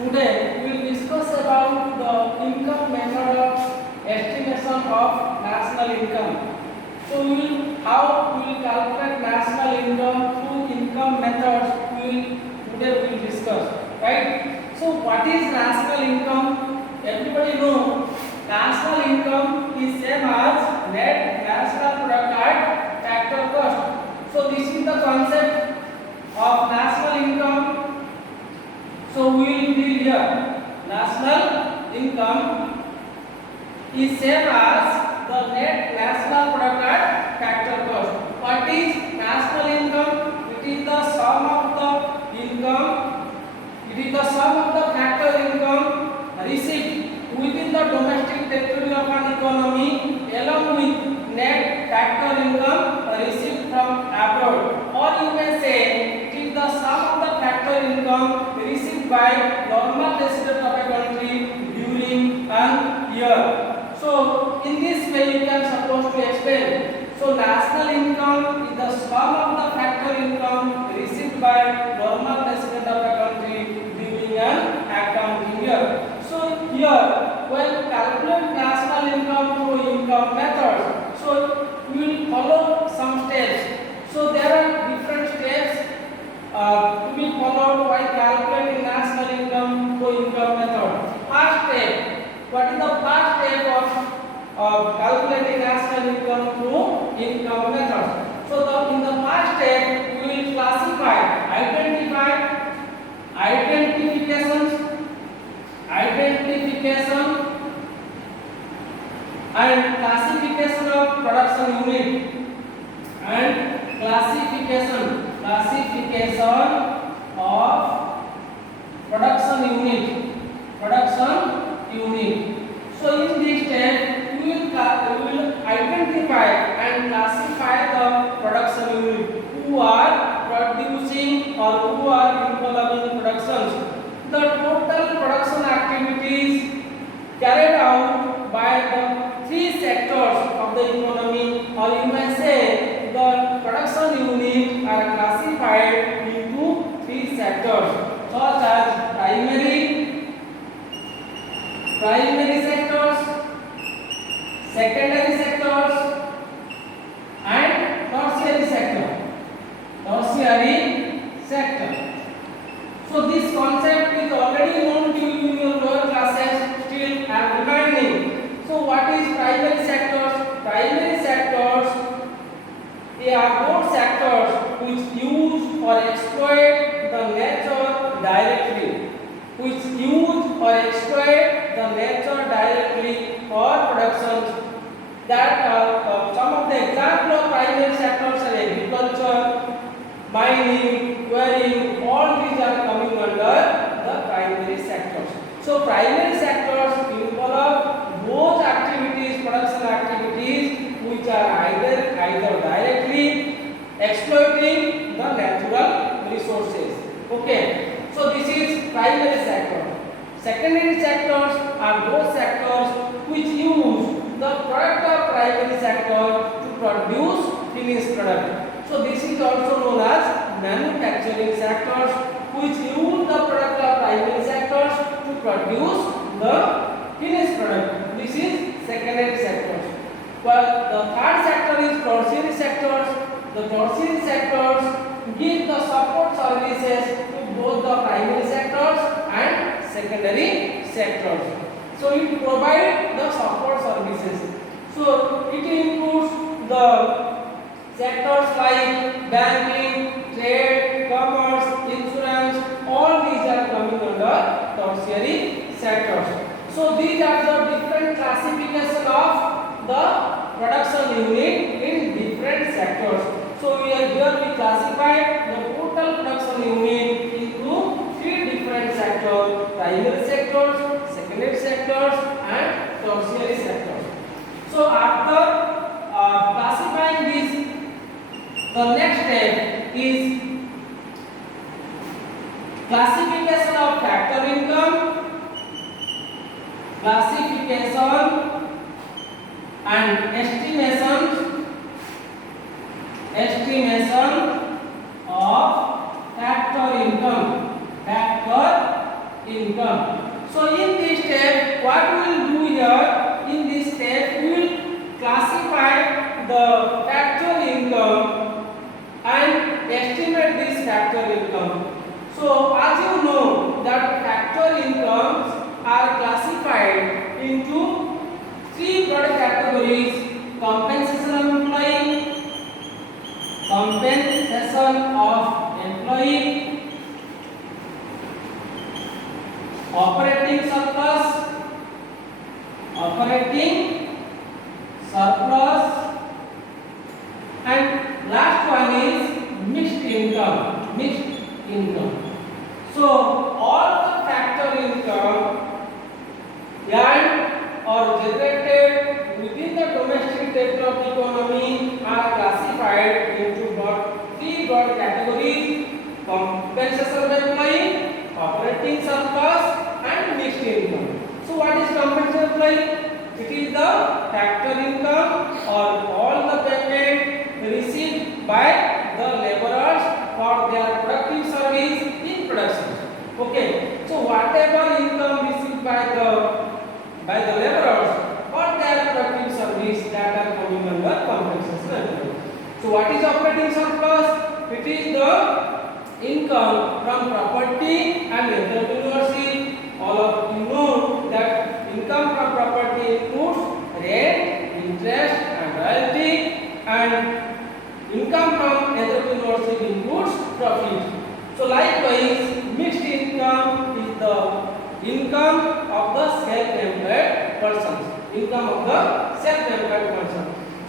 Today we will discuss about the income method of estimation of national income. So how we will calculate national income through income methods. Today we will discuss. Right. So what is national income? Everybody know national income is same as net national product at factor cost. So this is the concept of national income. So we will read here national income is same as the net national product at factor cost. What is national income? It is the sum of the income. It is the sum of the factor income received within the domestic territory of an economy along with net factor income received from abroad. Or you may say it is the sum of the factor income received by normal resident of a country during an year. So in this way you can suppose to explain. So national income is the sum of the factor income received by normal resident of a country during an accounting year. So here when calculate national income through income methods, so we will follow some steps. So there are different steps to be followed while calculating national income through income method. First step. What is the first step of calculating national income through income method? So in the first step, we will classify, identification and classification of production unit and classification of production unit. So in this step we will identify and classify the production unit who are producing or who are involved in productions. The total production activities carried out by the three sectors of the economy, or you may say the production units are classified into three sectors such as primary sectors, secondary sectors and tertiary sector. So this concept is already known to you in your lower classes, still I am reminding. So what is primary sectors? Primary sectors, they are those sectors which use or exploit the nature directly. For productions. That some of the example of primary sectors are agriculture, mining, quarrying, all these are coming under the primary sectors. So primary sectors involve those activities, production activities, which are either directly exploiting the natural resources. Okay, so this is primary sector. Secondary sectors are those sectors which use the product of primary sector to produce finished product. So this is also known as manufacturing sectors, which use the product of primary sectors to produce the finished product. This is secondary sectors. But the third sector is tertiary sectors. The tertiary sectors give the support services to both the primary sectors and secondary sectors. So it provides the support services. So it includes the sectors like banking, trade, commerce, insurance, all these are coming under tertiary sectors. So these are the different classification of the production unit in different sectors. So here we classify the total production unit into three different sectors: primary sectors, secondary sectors and tertiary sectors. So after classifying these, the next step is classification of factor income, classification and estimation of factor income. income. So in this step, what we will do here, in this step we will classify the factor income and estimate this factor income. So as you know that factor incomes are classified into three broad categories: compensation of employee, compensation of employee, operating surplus, and last one is mixed income. So all the factor income earned or generated within the domestic sector of the economy are classified into three broad categories: compensation of employee, operating surplus, and mixed income. So what is compensation of employee? It is the factor income or all the payment received by the laborers for their productive service in production. Okay, so whatever income received by the laborers for their productive service, that are coming under compensation employee. So what is operating surplus? It is the income from property and entrepreneurship. All of you know that income from property includes rent, interest, and royalty, and income from entrepreneurship includes profit. So likewise, mixed income is the income of the self-employed persons.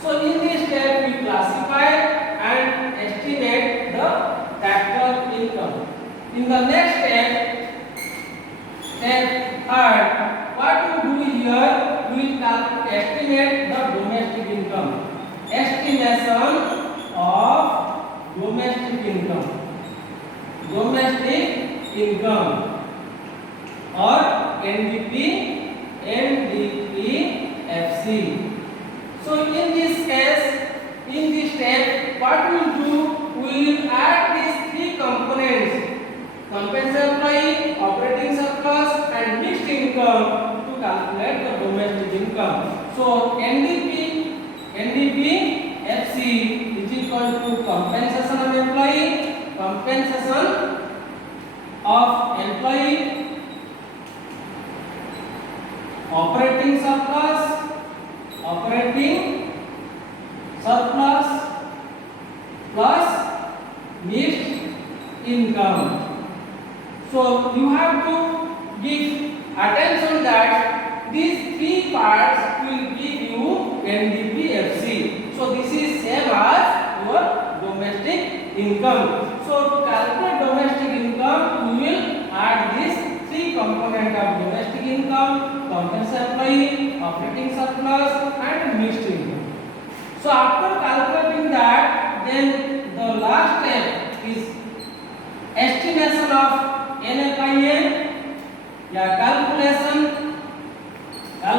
So in this step we classify and estimate the factor income. In the next step third, what we do here, we will estimate the domestic income. Estimation of domestic income or NDPFC. So in this case, in this step, what we will do, we will add these three components: compensation employee, operating surplus, and mixed income to calculate the domestic income. So NDPFC is equal to compensation of employee, operating surplus plus mixed income. So you have to give attention that these three parts will give you NDPFC. So this is same as your domestic income. So to calculate domestic income, we will add these three components of domestic income: compensation employee, operating surplus, and mixed income. So after calculating that, then the last step is estimation of NFIA, calculation of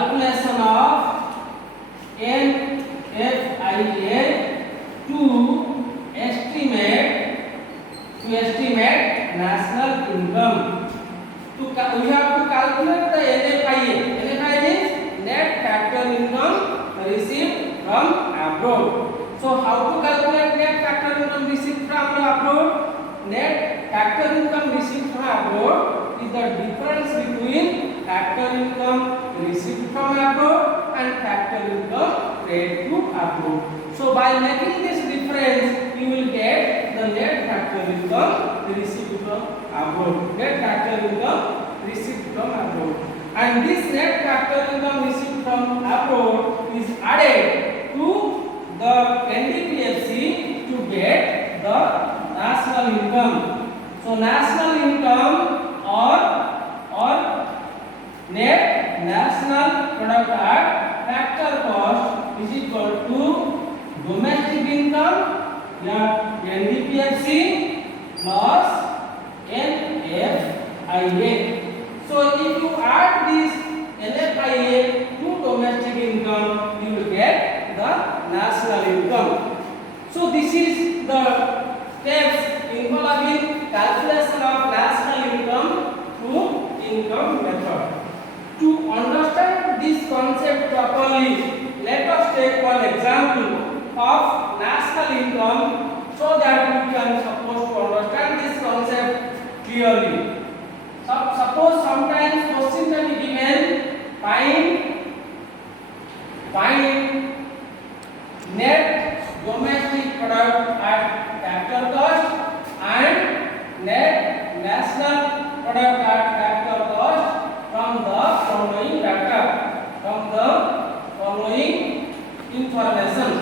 NFIA to estimate national income. We have to calculate the NFIA. NFIA means net factor income received from abroad. So how to calculate net factor income received from abroad? Net factor income received from abroad is the difference between factor income received from abroad and factor income paid to abroad. So by making this difference, you will get the net factor income received from abroad. And this net factor income received from abroad is added to the NDPFC to get the national income. So national income or net national product at factor cost is equal to domestic income NDPFC plus NFIA. So if you add this NFIA to domestic income, you will get the national income. So this is the steps involving calculation of national income to income method. To understand this concept properly, let us take one example of national income so that we can suppose to understand this concept clearly. Suppose sometimes question can be given, find net domestic product at factor cost and net national product at factor cost from the following data, from the following information.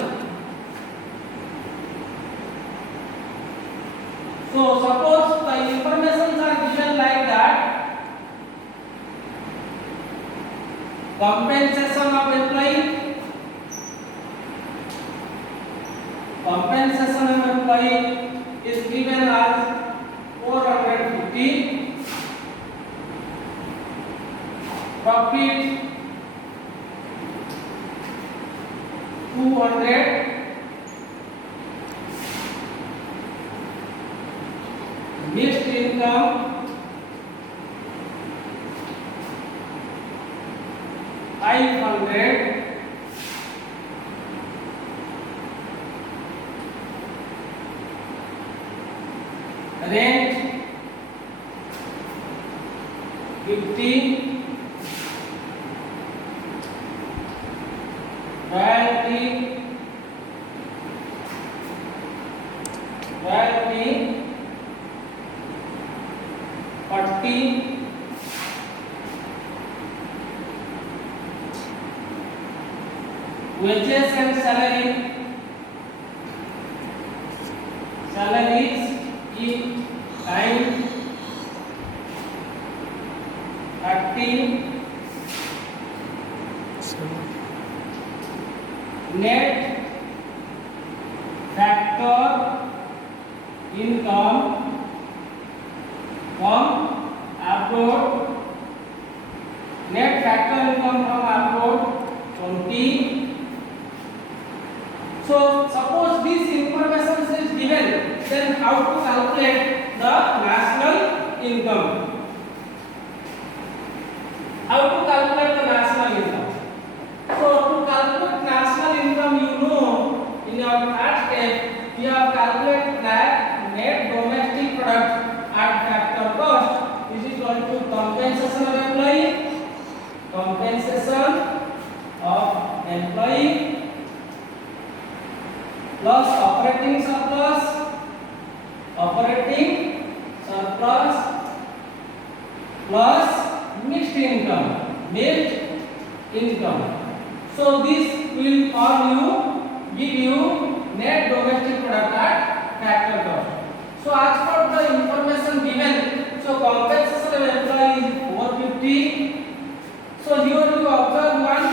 So suppose the informations are given like that: compensation of employee, compensation of employee is given as 450, profit 200, mixed income 500, rent 50, royalty 40, wages and salaries in time 30, net factor income from abroad, net factor income from abroad 20. So suppose this information is given, then how to calculate the national income? How to calculate the national income? So to calculate national income, you know, in your first step, you have calculated that net domestic product at factor cost is equal to compensation of employee, plus operating surplus plus mixed income. So this will give you net domestic product at factor cost. So as per the information given, so compensation of employee is 450. So here you observe one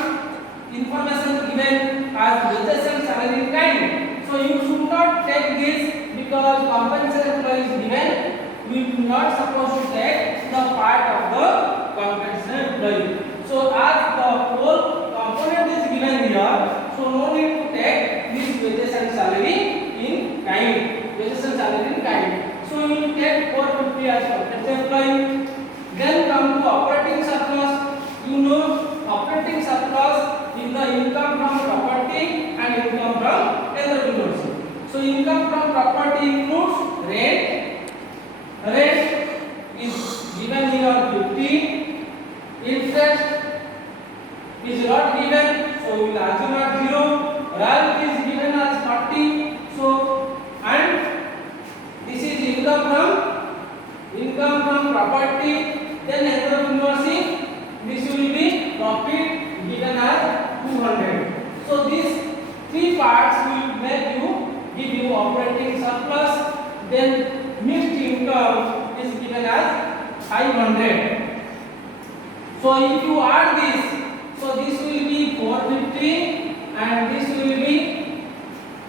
information given as wages and salary in kind. So you should not take this because compensation employee is given. We do not supposed to take the part of the compensation employee. So as the whole component is given here, so no need to take this wages and salary in kind. Wages and salary in kind. So you will take 450 as compensation employee. Then come to operating surplus. You know operating surplus is the income from property and income from entrepreneurship. So income from property includes rent. Rent is given here 50. Interest is not given, so we will assume at 0. Royalty is given as 40. So and this is income from property. Then entrepreneurship. This will be profit given as 200. So these three parts will give you operating surplus. Then mixed income is given as 500. So if you add this, so this will be 450 and this will be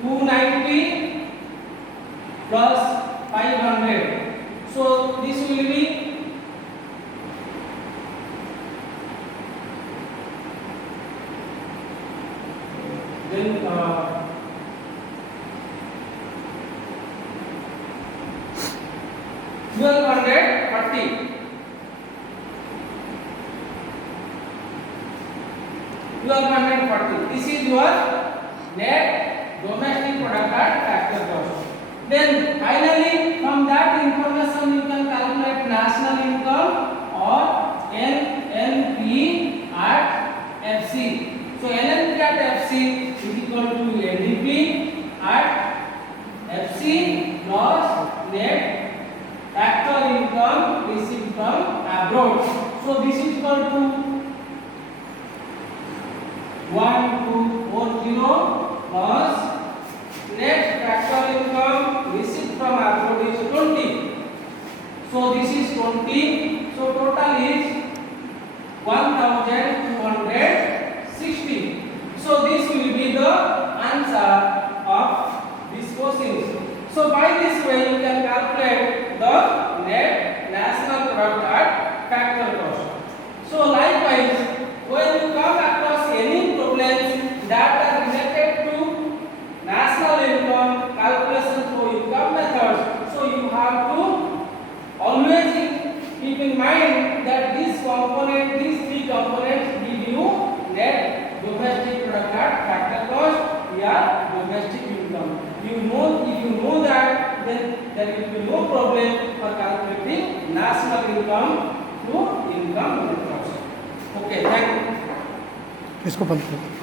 290 plus 500. So this will be then 1240. 1240. This is your net domestic product at factor cost. Then finally from that information you can calculate national income or NNP at FC. So NNP at FC is equal to NDP at FC plus net factor income received from abroad. So this is equal to 1240 plus net factor income received from abroad is 20. So this is 20. So total is 1260. So this will be the answer of this question. So by this way you can calculate the net national product at factor cost. So likewise, when you come across any problems that are related to national income calculation through income methods, so you have to always keep in mind that these three components give you net domestic product at factor cost, yeah, domestic income. If you know that, then there will be no problem for calculating national income through income methods. Okay, thank you. इसको बंद करो।